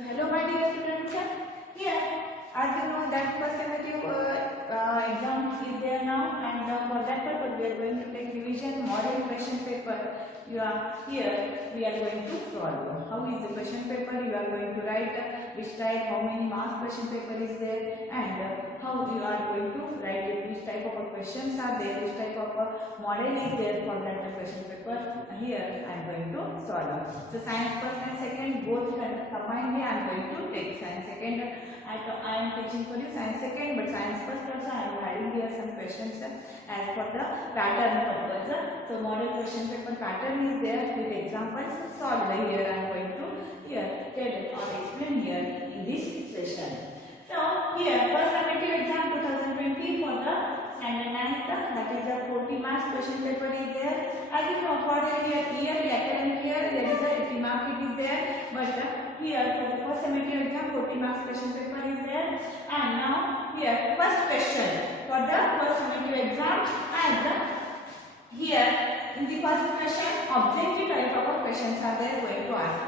So hello my dear students. Here as you know that perspective exam is there now, and for that purpose we are going to take revision model question paper. Here we are going to solve. How is the question paper? You are going to write which type, how many marks question paper is there, and how you are going to write it, which type of questions are there, which type of model is there for that question paper. Here I am going to solve. So science first and second both combinedly I am going to take science second. I am teaching for you science second, but science first also I am adding here some questions as for the pattern purpose. So model question paper pattern is there with examples solved. Here I am going to tell or explain here in this session. So here first summative exam 2020 for the standard 9th, that is the 40 marks question paper is there. As you know, for the yearly academic year there is a 80 mark it is there, but here for the first summative exam 40 marks question paper is there. And now here first question for the first summative exam, and here in the first question objective type of questions are there going to ask.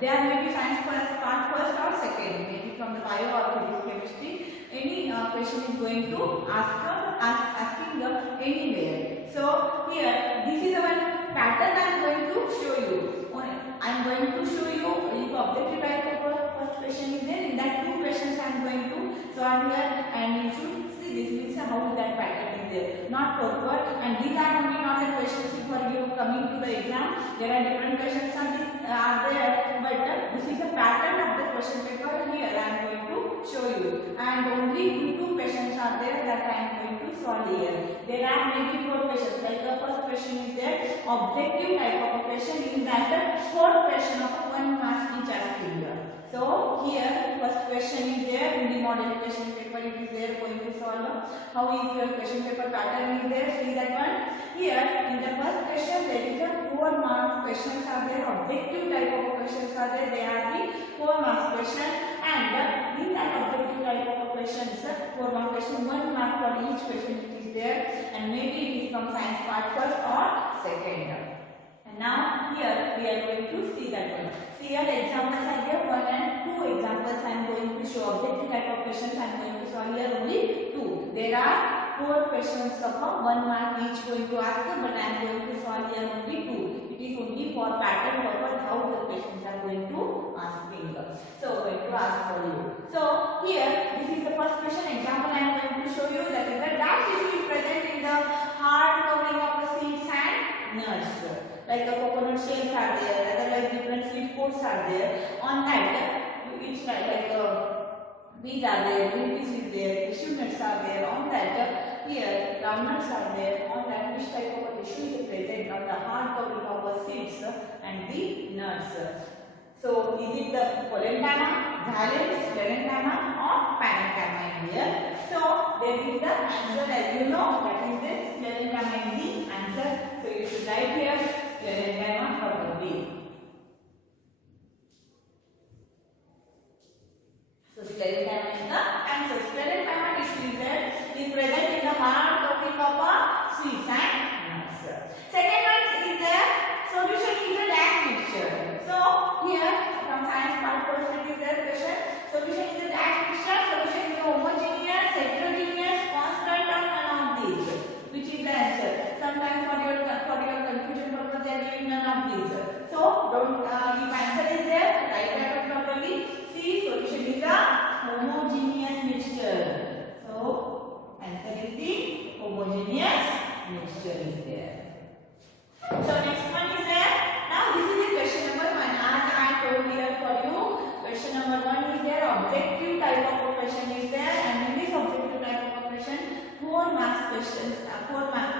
There may be science first, part first or second, maybe from the bio or physics, chemistry. Any question is going to asking anywhere. So here this is one pattern I am going to show you. I am going to show you if objective type of first question is there. In that two questions I am going to solve here, and you should see this means how that pattern is there. Not proper, and these are only not the questions for you coming to the exam. There are different questions are there, but this is the pattern of the question paper. Here I am going to show you, and only two questions are there that I am going to solve here. There are maybe four questions. Like the first question is there objective type of a question, in that four question of 1 mark each asking. So here first question is there in the model question paper, it is there going to solve. How is your question paper pattern is there? See that one. Here in the first question there is a 4 marks questions are there, objective type of questions are there. They are the 4 marks question, and in that objective type of questions 4 mark question, 1 mark for each question it is there, and maybe it is from science part first or second. And now here we are going to see that one. See here the examples are there, 1 and 2 examples I am going to show. Objective type of questions I am going to solve here only 2. There are 4 questions of 1 mark each going to ask, but I am going to solve here only 2. It is only for pattern purpose how the questions are going to asking. So going to ask for you. So here this is the first question example I am going to show you, that is the dash tissue is present in the hard covering of the seeds and nuts. Like the coconut shells are there, otherwise different sweet coats are there. On that, it's like bees are there, green peas is there, cashew nuts are there. On that, here groundnuts are there. On that, which type of a tissue is present on the hard covering of the seeds and the nuts. So, is it the pollentamma, valence, sclerenchyma or parenchyma in here? So, there is the answer, as you know, that is the sclerenchyma is the answer. So, you should write here sclerenchyma probably. So, sclerenchyma is the answer. Sclerenchyma tissue is there, is present in the hard covering of seeds and nuts. Second one is there, solution is a dash mixture. So, here from science part first it is there question. Solution is a dash mixture. Solution is a homogeneous, heterogeneous, constant, or none of these. Which is the answer? Sometimes for your confusion purpose they are giving none of these. So, don't if answer is there, write that properly. See, solution is a homogeneous mixture. So, answer is the homogeneous mixture is there. So, next one is there. Now, this is the question number 1. As I told here for you, question number 1 is there, objective type of a question is there, and in this objective type of a question, 4 marks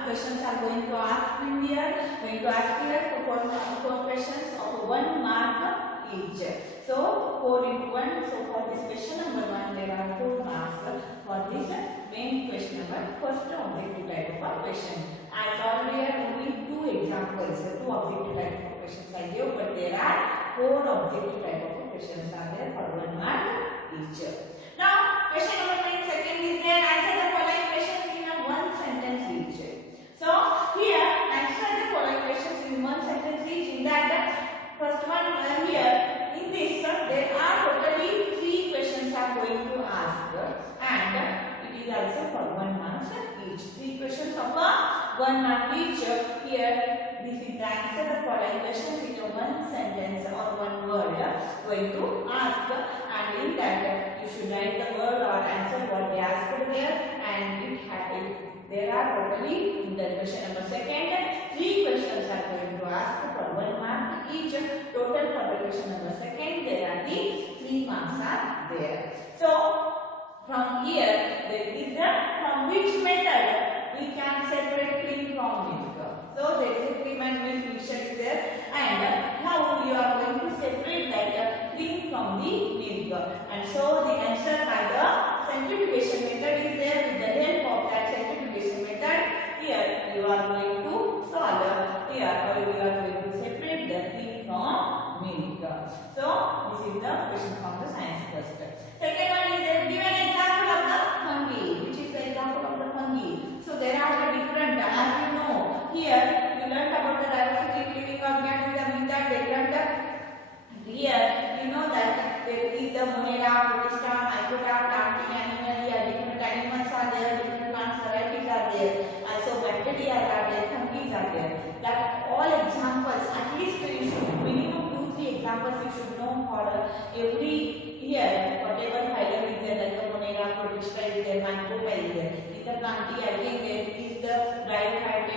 questions are going to ask in here. Going to ask here for 4 questions of 1 mark each. So 4 into 1. So for this question number 1, there are 4 marks for this main question number first objective type of a question. I solved here only 2 examples, 2 objective type of questions I gave, but there are 4 objective type of questions are there for 1 mark each. Now question number 9, second is there, answer the following questions in a 1 sentence each. So here answer the following questions in 1 sentence each. In that first one here in this there are totally are going to ask, and it is also for 1 mark each. 3 questions of 1 mark each. Here, this is the answer. The following questions in one sentence or one word going to ask, and in that you should write the word or answer what they asked there, and there are totally in the question number second 3 questions are going to ask for 1 mark each. Total for the question number second there are the 3 marks are there. So from here there is the from which method we can separate cream from milk. So there is a cream and milk mixture is there, and now you are going to separate that cream from the milk, and so the answer by the centrifugation method is there. With the help of that centrifugation method, here you are going to solve. Here you are going to separate the cream from milk. So this is the question from the science first. Second one is there. Give an example of the fungi. Which is the example of the fungi? So there are the different, as you know, here you learned about the diversity of living organisms in that they learned. Here you know that there is the Monera, Protista, Mycota, planting animal. Here different animals are there, different plant varieties are there. Also bacteria are there, fungi are there. That all examples, at least you should minimum 2-3 examples you should know for every here. Whatever phylum is there, like the Monera, Protista is there, Mycota is there. In the planting again there is the bryophyte,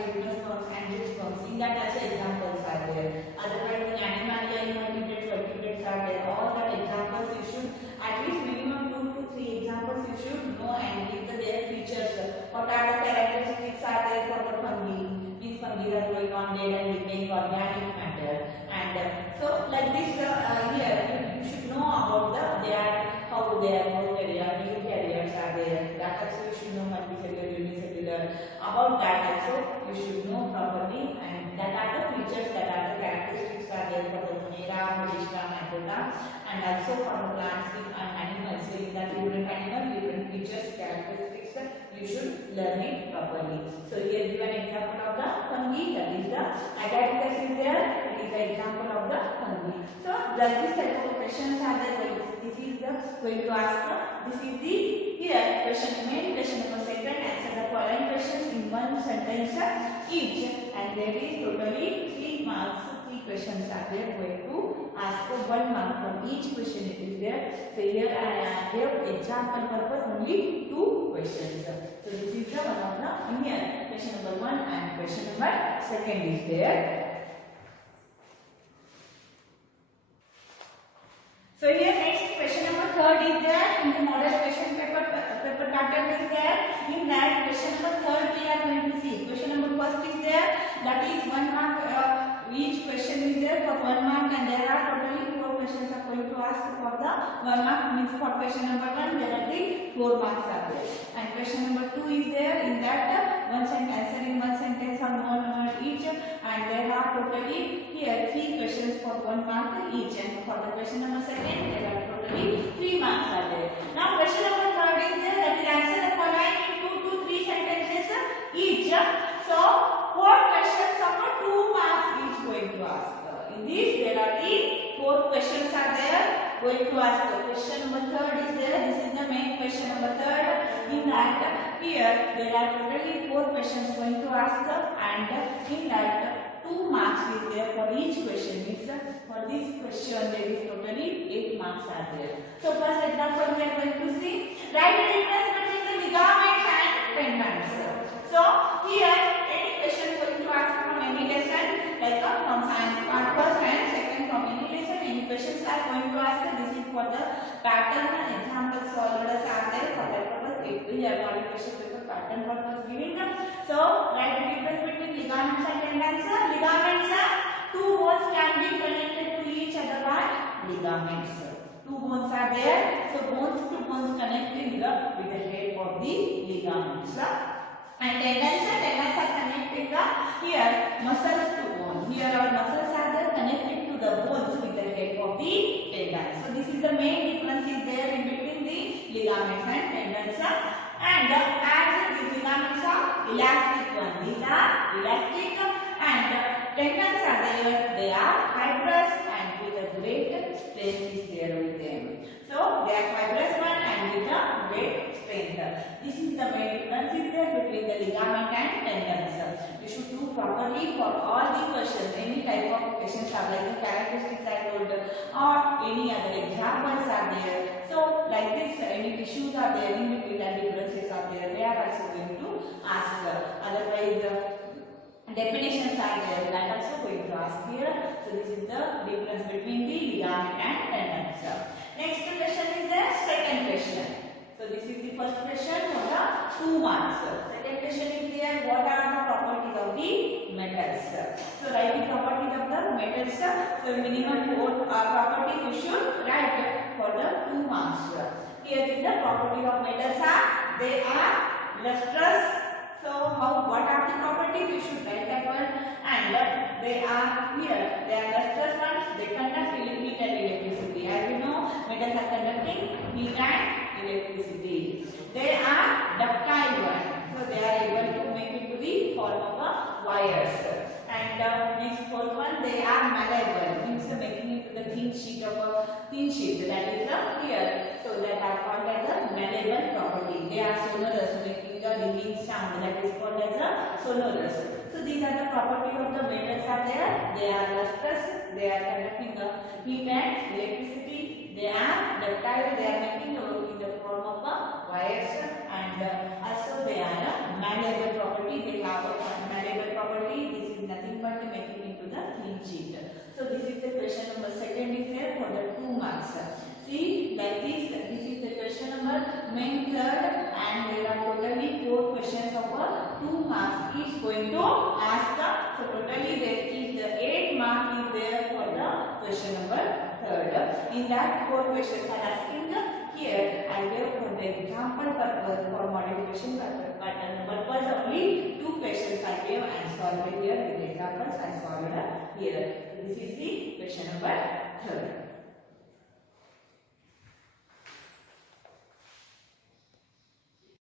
gymnosperms, angiosperms. In that also examples are there. Otherwise in animalia, invertebrates, vertebrates are there. All that examples you should at least minimum 2-3 examples you should know and give their features. What are the characteristics are there for the fungi? These fungi are growing on dead and decaying organic matter, and so like this here you should know about how they are prokaryotes, eukaryotes are there. That also you should know multicellular, unicellular. About that also you should know properly, and that are the features, that are the characteristics are there for the Monera, Protista, Mycota, and also for the plants and animals. So in that different animal, different features, characteristics, you should learn it properly. So here give an example of the fungi, that is the agaricus is there. It is the example of the fungi. So like this type of questions are there. This is the going to ask. This is the here question main question number second. Answer the following questions in one sentence each, and there is totally 3 marks. 3 questions are there going to ask for 1 mark from each question. It is there. So here I have example purpose only 2 questions. So this is the one of the here question number 1 and question number second is there. So here next question number 3rd is there in the model question paper pattern is there. In that question number 3rd we are going to see. Question number 1st is there, that is 1 mark. Each question is there for 1 mark, and there are totally 4 questions are going to ask for the 1 mark. Means for question number 1 there are the 4 marks are there, and question number 2 is there. In that one sentence, answer in one sentence or one word each, and there are totally here 3 questions for 1 mark each, and for the question number 2 there are totally 3 marks are there. Now question number 3rd is there, that is answer the following in 2 to 3 sentences each. So 4 questions of 2 marks each going to ask. In this there are the 4 questions are there going to ask. Question number 3rd is there. This is the main question number 3rd. In that here there are totally 4 questions going to ask, and in that 2 marks is there for each question. Means for this question there is totally 8 marks are there. So first example we are going to see. Write the difference between the ligaments and tendons. So here any question going to ask from any lesson, like from science part first and second from any lesson, any questions are going to ask. This is for the pattern example solved are there. For that purpose we have model question paper pattern purpose giving. So write the difference between ligaments and tendons. Ligaments are 2 bones can be connected to each other by ligaments. 2 bones are there. So bones to bones connecting with the help of the ligaments. And tendons are connecting here muscles to bone. Here our muscles are there connected to the bones with the help of the tendons. So this is the main difference is there in between the ligaments and tendons. And as these ligaments are elastic one, these are elastic, and tendons are there, they are fibrous and with a great strength is there with them. So they are fibrous one and with the great strength. This is the main difference is there between the ligament and tendons. You should do properly for all the questions. Any type of questions are like the characteristics I told or any other examples are there. So like this, any tissues are there, in between and differences are there. They are also going to ask. Otherwise, definitions are there. That also going to ask here. So this is the difference between the ligament and tendons. Next question is the second question. So this is the first question for the 2 marks. Second question is there. What are the properties of the metals? So write the properties of the metals. So minimum 4 properties you should write for the 2 marks. Here is the property of metals are. They are lustrous. So what are the properties? You should write that one. And they are here. They are lustrous ones. They conduct heat and electricity. As you know, metals are conducting heat and electricity. They are ductile ones. So they are able to make it to the form of wires. And next fourth one, they are malleable. Means making it to the thin sheet of a thin sheet. That is here. So that are called as a malleable property. They are sonorous, making a ringing sound. That is called as a sonorous. So these are the properties of the metals are there. They are lustrous. They are conducting the heat and electricity. They are ductile. They are making in the form of wires. And also they are a malleable property. They have a malleable property. This is nothing but making into the thin sheet. So this is the question number second is there for the 2 marks. See, like this is the question number main third, and there are totally 4 questions of 2 marks each going to ask. So totally there is the 8 mark is there for the question number third. In that 4 questions are asking here. I gave for the example purpose for modification purpose only 2 questions I gave and solved here with the examples I solved here. This is the question number third.